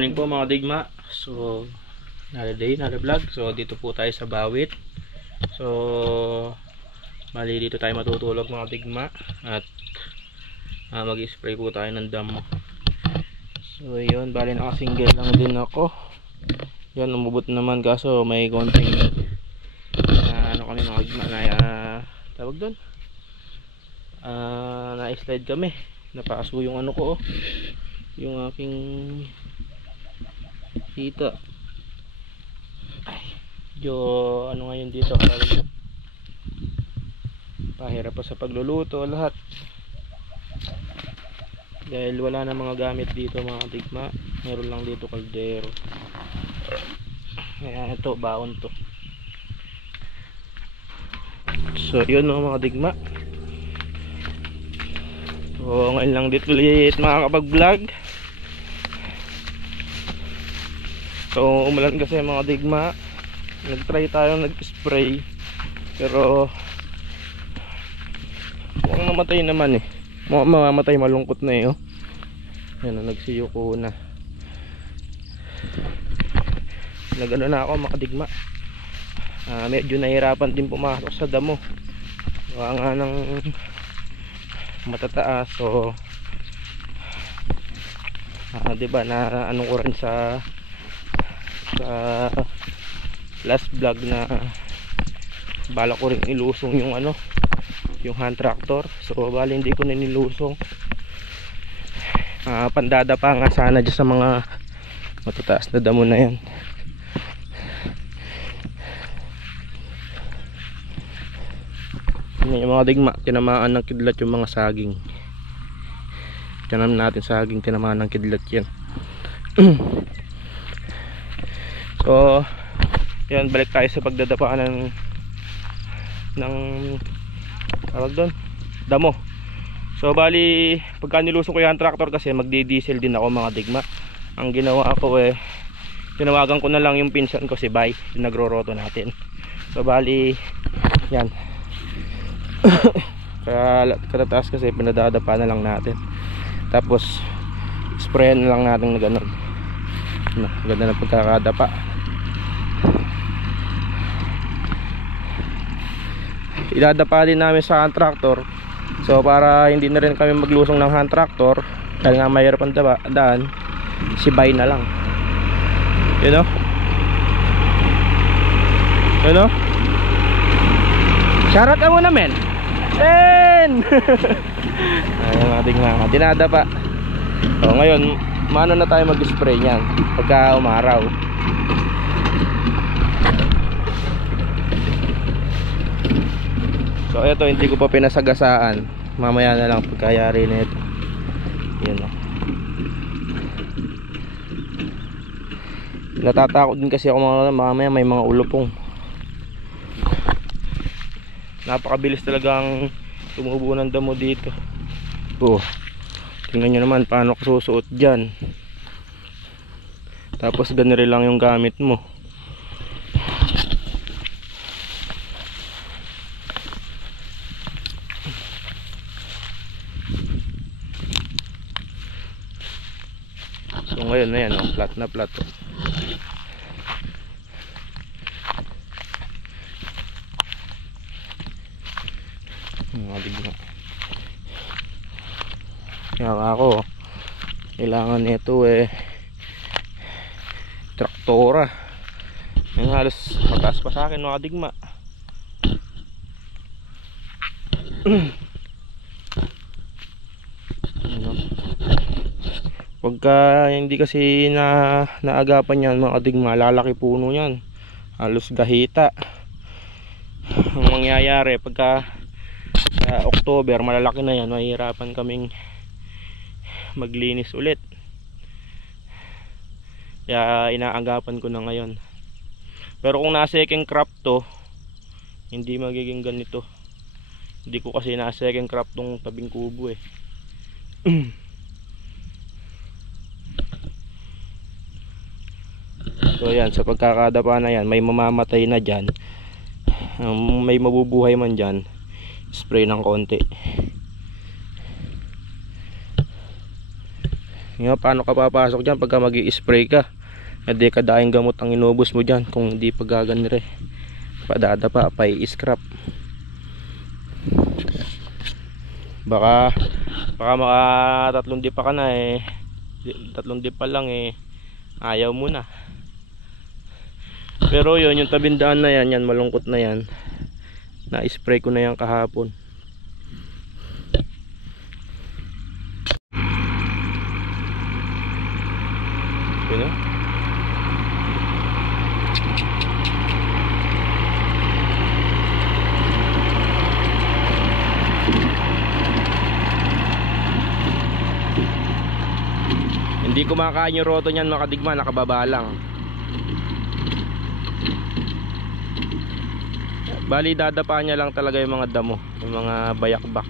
morning po mga digma. So another day, another vlog. So dito po tayo sa Bawit. So bali dito tayo matutulog mga digma. At mag-spray po tayo ng damo. So yun, bali nakasingle lang din ako. Yan, umubot naman kaso may konting ano kami mga digma na tawag doon, na-slide kami. Napaaso yung ano ko, yung aking hita. Ay, medyo ano ngayon dito, pahirap pa sa pagluluto lahat dahil wala na mga gamit dito mga digma. Meron lang dito kaldero. Ayan, ito baon to. So yun mga digma. So ngayon lang dito ulit makakapag-vlog. So umulan kasi mga digma. Nag-try tayo nag-spray, pero mukhang namatay naman eh. Mukhang mamamatay, malungkot na eh oh. Yan, nagsiyuko na. Nagano na ako mga digma. Medyo nahirapan din pumasok sa damo. Gawa nga ng matataas. So diba na anong ko rin sa last vlog na bala ko rin ilusong yung ano, yung hand tractor. So bali hindi ko na nilusong. Pandada pa nga sana dyan sa mga matataas na damo na yan. Yung mga digma, tinamaan ng kidlat yung mga saging. Tinam natin saging, tinamaan ng kidlat yan. So yan, balik tayo sa pagdadapaan ng tawag doon, damo. So bali pagka nilusong ko yung tractor kasi magdi-diesel din ako mga digma. Ang ginawa ko tinawagan ko na lang yung pinsan ko si Bay, yung nagro-roto natin. So bali yan. Kaya katataas kasi pinadadapa na lang natin. Tapos sprayan na lang natin na gano'n. Ganda na pagkakadapa. Idadapa din namin sa hand tractor. So para hindi na rin kami maglusong ng hand tractor, dahil nga mayroon pang daan, si Bay na lang. You know? You know? Shoutout ka muna men. Ben! Ayun mga digma, dinadapa. So ngayon, mano na tayo mag-spray niyan pagka umaraw. So ito, hindi ko pa pinasagasaan. Mamaya na lang pagkayari na ito. Yan o. Natatakot din kasi ako mamaya may mga ulupong. Napakabilis talagang tumubo ng damo dito. Tingnan nyo naman paano ko susuot dyan. Tapos ganun lang yung gamit mo. So ngayon na yan oh, flat na flat oh. Kaya ako kailangan ito traktora. Yung halos mataas pa sa akin mga digma. Pagka hindi kasi naagapan yan mga digma, lalaki puno yan, halos gahita. Ang mangyayari pagka October malalaki na yan, mahihirapan kaming maglinis ulit. Kaya inaagapan ko na ngayon. Pero kung na-second crop to, hindi magiging ganito. Hindi ko kasi na-second crop tong tabing kubo eh. So yan, sa pagkakadapa na yan, may mamamatay na dyan. May mabubuhay man dyan, spray ng konti. Nga, paano ka papasok dyan pagka mag-i-spray ka? Hindi ka daing gamot ang inubos mo dyan kung hindi pagaganire. Padadapa, pa-i-scrap. Baka maka 3 dip pa ka na eh. 3 dip pa lang eh. Ayaw mo na. Pero yun, yung tabindaan na yan, malungkot na yan. Na-spray ko na yan kahapon. Yun o. Hindi kumakain yung roto niyan mga kadigma, nakababa lang. Bali dadapa niya lang talaga yung mga damo, yung mga bayakbak.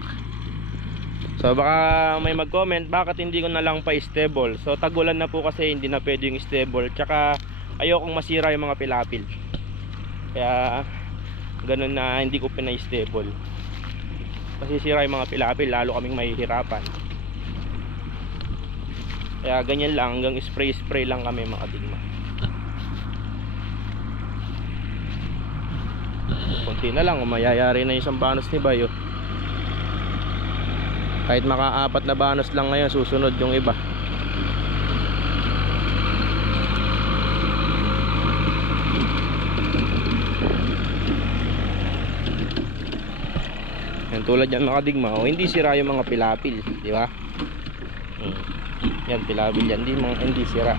So baka may mag-comment bakit hindi ko na lang pa-stable. So tagulan na po kasi hindi na pwede yung stable. Tsaka ayokong masira yung mga pilapil. Kaya ganun na hindi ko pina-stable. Masisira yung mga pilapil, lalo kaming mahihirapan. Kaya ganyan lang, hanggang spray lang kami mga kadigma. Kunti na lang, mayayari na yung isang banos ni Bayo. Kahit maka-4 na banos lang ngayon, susunod yung iba. Yan, tulad yan mga kadigma, hindi sira yung mga pilapil, di ba? Yan, pilapil yan, hindi sira.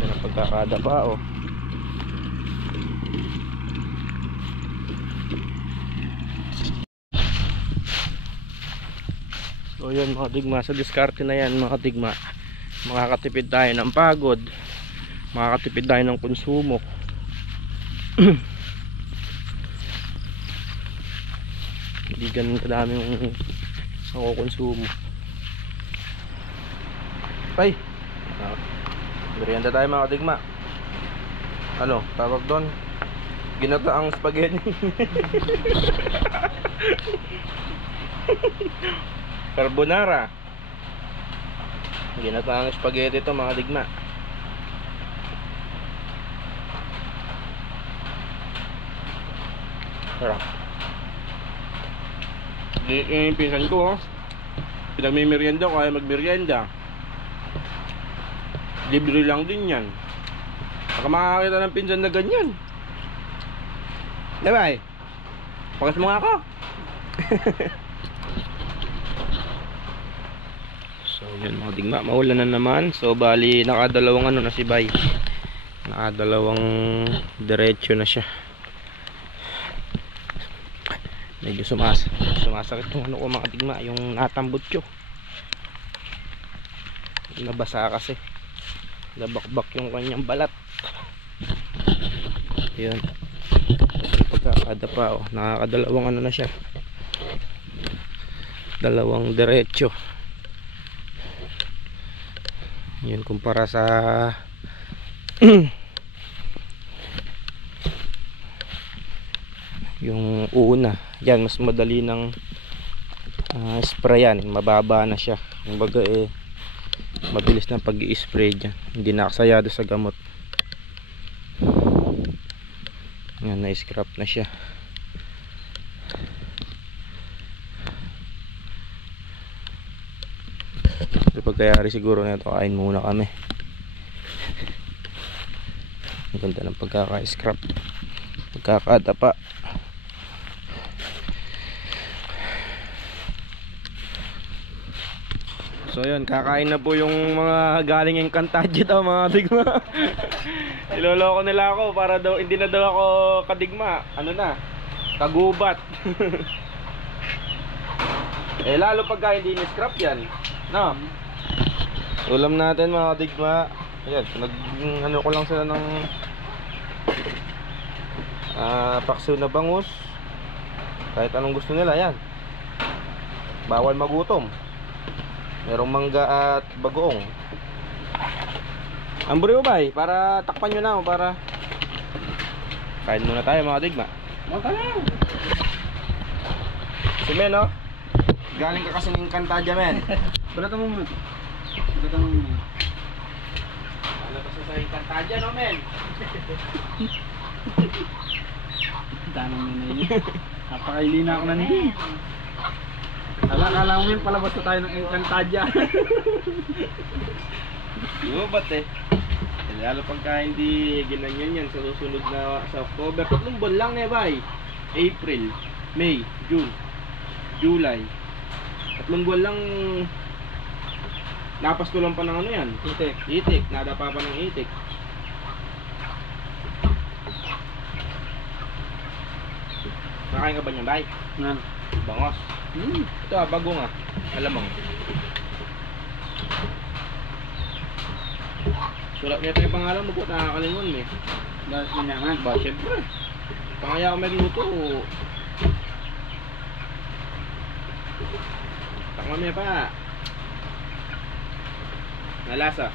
Yan ang pagkakadapa oh. So yun mga digma, sa diskarte na yan mga digma, makakatipid tayo ng pagod, makakatipid tayo ng konsumo. Hindi ganun kadami yung nakukonsumo. Ay, merienda tayo mga kadigma. Ano, tawag doon? Ginataang spaghetti. Carbonara. Ginataang spaghetti to mga digma. Sarap. Yung pinsan ko pinagmimerienda ko, kaya magmerienda. Libre lang din yan. Baka makakita ng pinsan na ganyan. Diba eh? Pakas mo nga ako. So yun mga digma, maulan na naman. So bali nakadalawang ano na si Bay. Nakadalawang diretso na siya. Medyo sumasakit yung ano ko mga digma, yung natambot ko. Nabasa kasi. Nabakbak yung kanyang balat. Yun. Pagkakada pa oh, nakakadalawang ano na siya. Dalawang diretso. Yun kumpara sa yung una. Yan mas madali ng sprayan, mababa na siya. Kumbaga eh mabilis na pag-i-spray dyan, hindi nakasayado sa gamot. Yan, na-scrap na siya. So pagkayari siguro na ito, kain muna kami. Ang ganda ng pagkaka-scrap, pagkakadapa. So yun, kakain na po yung mga galing yung Kantadyo mga digma. Iloloko nila ako para daw hindi na daw ako kadigma. Ano na? Kagubat. Eh lalo pagka hindi ni-scrap yan. No? Ulam natin mga kadigma. Ayan, ano ko lang sila ng pakso na bangus. Kahit anong gusto nila yan. Bawal magutom. Merong mangga at bagoong. Amburi mo ba para takpan nyo na o para kain muna tayo mga digma. Si Men, no? Galing ka kasi ng Kantadya, Men. Balatan mo muna. Balatan mo muna. Ano pa sa Kantadya, no, Men? Tanong mo na yun. Napakaili na ako nandun. Kala mo yun, palabas na tayo ng Encantadia. Yung ba't lalo pagka hindi ginanyan yan sa susunod na sa October. 3 buwan lang na bay. April, May, June, July. 3 buwan lang. Napastulan pa ng ano yan? Itik. Nadapa pa ng itik. Nakain ka ba niyan, bay? Ano? Bangos. Ito bagong alamang. Sulat niya ito yung pangalan mo po, nakakalingon eh. Dahil manyangan. Ba, syempre. Pangaya ako magluto. Takma niya pa. Nalasa.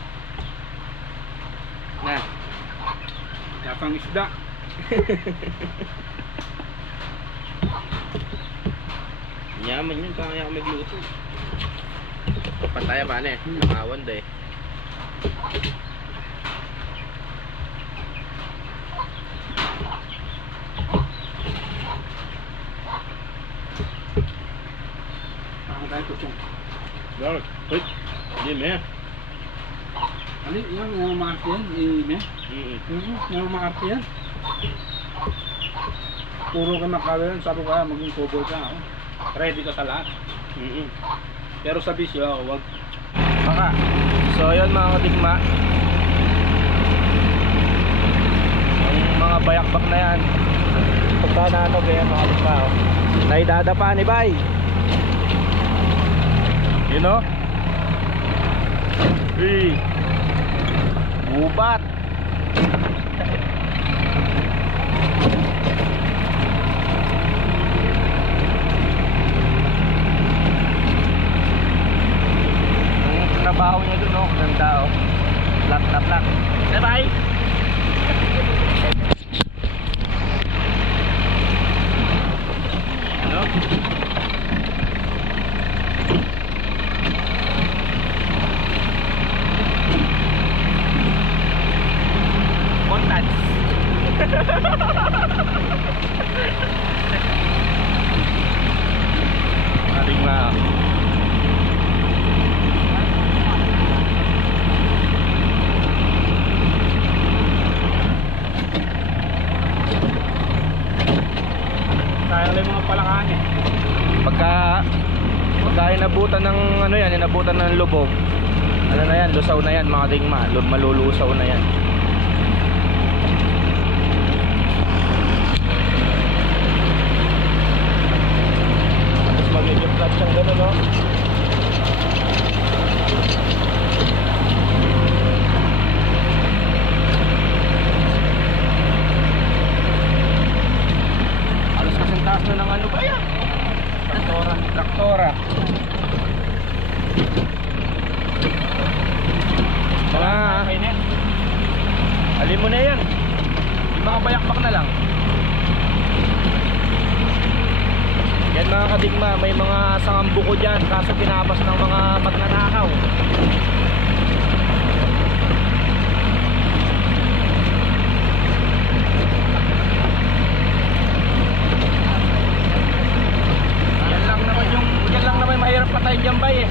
Na. Kapang isda. Yaman yun, pangaya ako magluto. Pantaya pa na nakawan da Tayo kutsong. Garot. Uy, hindi me. Ano yung makarte yan? Yung makarte yan? Puro ka nakawin, sabi ko maging cowboy ka. Ready ka sa lahat. Pero sa bisyo, wag. Baka. So yun mga kadigma. Yung mga bayakbak na yan. Pagka nanog yan mga kadigma. Naidadapa ni Bay. You know? Gubat. Ang trabaho niya dun, oh. Ganda, oh. Lap. Bye-bye. Ano? Ating mga Sayang lang yung mga palakaan eh. pagka inabutan ng ano yan, inabutan ng lubog. Ano na yan, lusaw na yan mga digma. Malulusaw na yan. Magiging flat siyang gano'n, no? Alas kasing taas na ng ano ba yan? Traktora. Alin mo na yan. Yung mga bayakbak na lang. Yan mga kadigma, may mga sangambuko dyan kaso pinapas ng mga magnanakaw. Yan lang naman mahirap patayin dyan bay eh.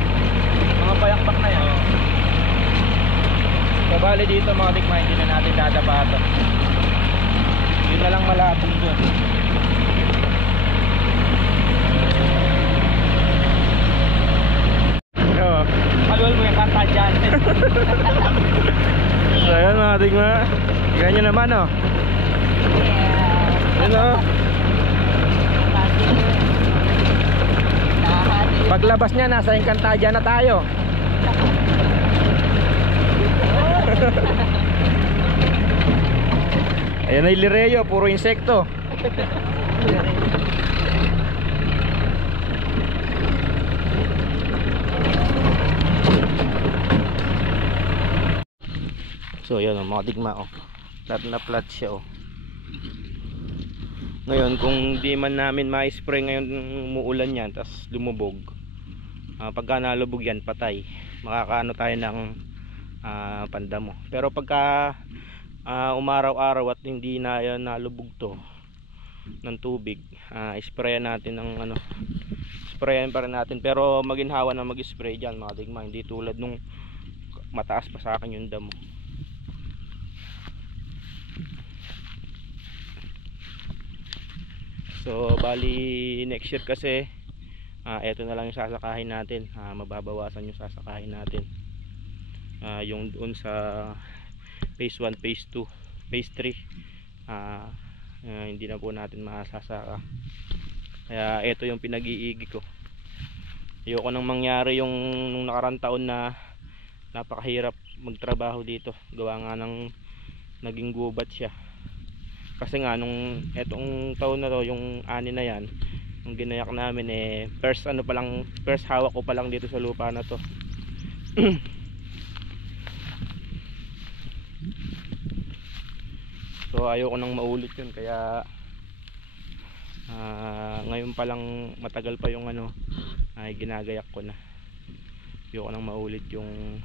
Mga bayakbak na yan. So bali dito mga kadigma, hindi na natin dadapato. Yun na lang malabong dyan. Malwal mo yung kanta dyan. So yun mga tigma. Ganyan naman oh. Yun oh. Paglabas niya nasa Encantadia na tayo. Ayan na yung Lireo, puro insekto. So yan oh, mga digma oh. Flat na flat siya oh. Ngayon kung di man namin ma-spray ngayon umuulan yan tapos lumubog, pagka nalubog yan patay, makakaano tayo ng pandamo. Pero pagka umaraw-araw at hindi na nalubog to ng tubig, sprayan natin ng ano, sprayan pa rin natin, pero maginhawa na mag-spray dyan mga digma, hindi tulad nung mataas pa sa akin yung damo. So bali next year kasi eto na lang yung sasakahin natin, mababawasan yung sasakahin natin, yung doon sa phase 1, phase 2, phase 3 hindi na po natin masasaka. Kaya eto yung pinag-iigi ko. Ayoko nang mangyari yung nung nakarang taon na napakahirap magtrabaho dito, gawa nga ng naging gubat siya. Kasi nga nung etong taon na to, yung ani na yan, nung ginayak namin first hawak ko pa lang dito sa lupa na to. So ayoko nang maulit yun, kaya ngayon pa lang, matagal pa yung ano, ay ginagayak ko na. Ayoko nang maulit yung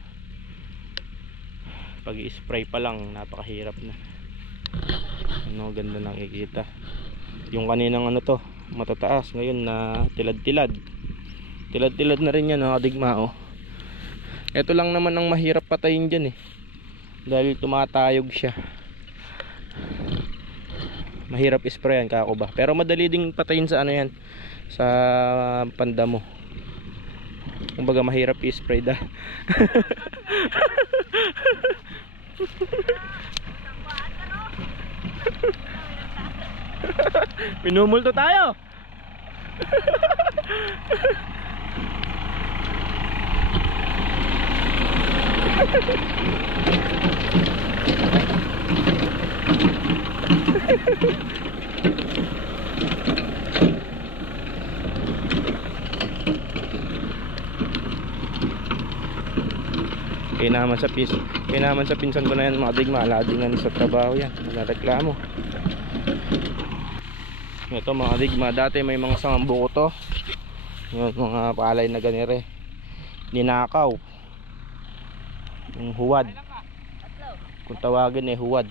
pag-i-spray pa lang, napakahirap na. Ano, ganda nakikita. Yung kaninang ano to, matataas, ngayon na tilad-tilad. Tilad-tilad na rin yan, mga digma oh. Ito lang naman ang mahirap patayin dyan dahil tumatayog siya. Mahirap isprayan, kako ba? Pero madali ding patayin sa ano yan, sa pandamo. Kumbaga mahirap i-spray da. Minumulto tayo. Kaya naman sa pinsan ko na yan mga digma, aladingan sa trabaho yan, nagreklamo. Ito mga digma, dati may mga sambuko to, yung mga palay na ganire, ninakaw, yung huwad, kung tawagin huwad.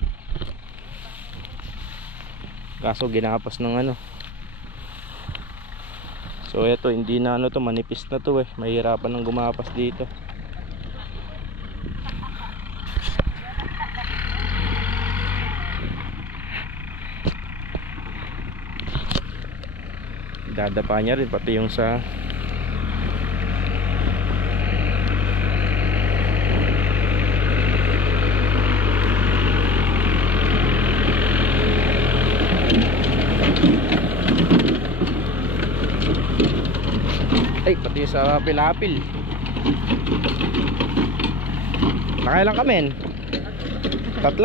Kaso ginapas ng ano. So ito hindi na ano to, manipis na to mahirapan ng gumapas dito. Dadapa niya rin pati yung sa pati sa pilapil. Nakailang kamen? 3.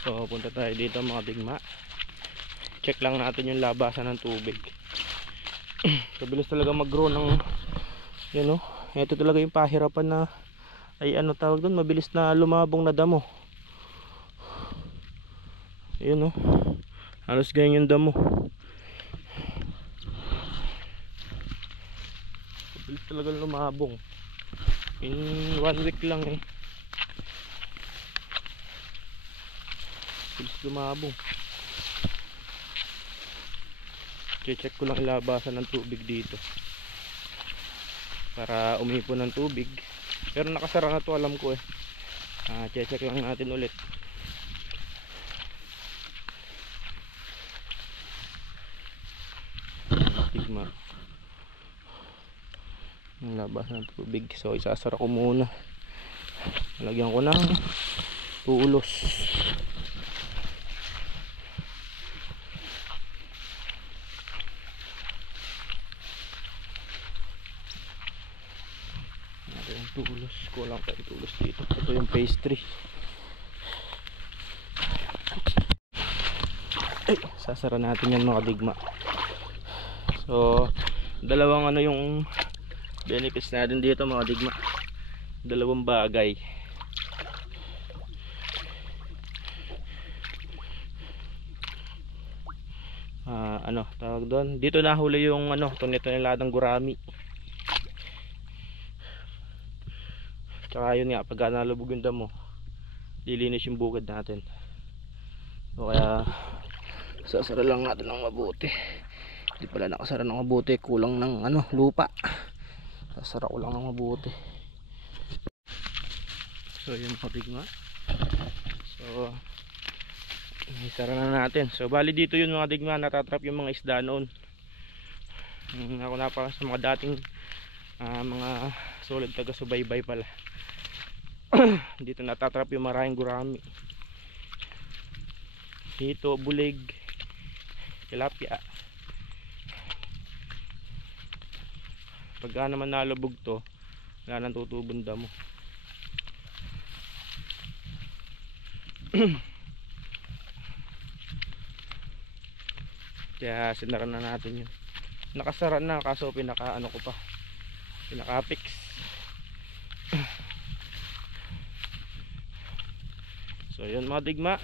So punta tayo dito mga digma, check lang natin yung labasan ng tubig. Kabilis talaga mag-grow ng yan ito talaga yung pahirapan na ay ano tawag doon, mabilis na lumabong na damo. Ayun halos ganyan yung damo, mabilis talaga lumabong in 1 week lang mabilis lumabong. Check ko lang ilabasan ng tubig dito para umipon ng tubig, pero nakasara na to alam ko check lang natin ulit. Tigma ang labas ng tubig, so isasara ko muna, lagyan ko ng tulos. Tulos ko lang kayo, tulos dito. Ito yung phase 3. sasara natin yan mga digma. So dalawang ano yung benefits natin dito mga digma, dalawang bagay. Ano tawag doon, dito nahuli yung ano, toneladan gurami. Tsaka yun nga, pagka nalubog yung damo, lilinis yung bukid natin. O kaya sasara lang natin ng mabuti. Hindi pala nakasara ng mabuti, kulang ng ano, lupa. Sasara ko lang ng mabuti. So yun mga digma. So isara na natin. So bali dito yun mga digma, natatrap yung mga isda noon. Ako napaka sa mga dating mga solid taga subaybay pala. Dito natatrap yung maraming gurami. Dito bulig, tilapia. Pagka naman nalubog to, wala nang tutubong damo. Kaya sinara na natin yun. Nakasara na kaso pinaka ano ko pa, pinaka-fix. So yun mga digma.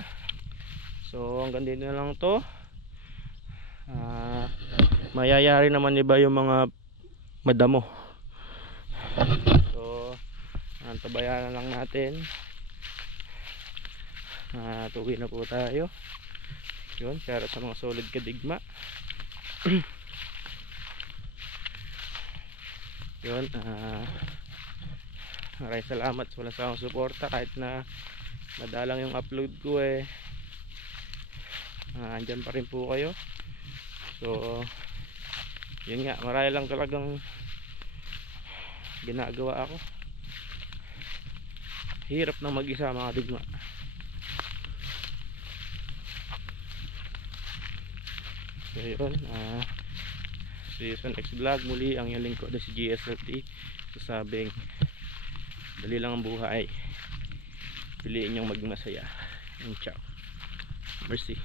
So hanggang dito na lang to. Mayayari naman iba yung mga madamo. So antabayan na lang natin. Tuwi na po tayo. Yun, para sa mga solid kadigma. Yun, maraming salamat sa walang sawang suporta kahit na madalang yung upload ko eh. Andyan pa rin po kayo. So yun nga, marami lang talagang ginagawa ako. Hirap na mag-isa mga digma. So yun, see you sa next vlog. Muli ang yung lingkod na si GSLT. Sasabing dali lang ang buhay, piliin yung maging masaya. And ciao, mercy.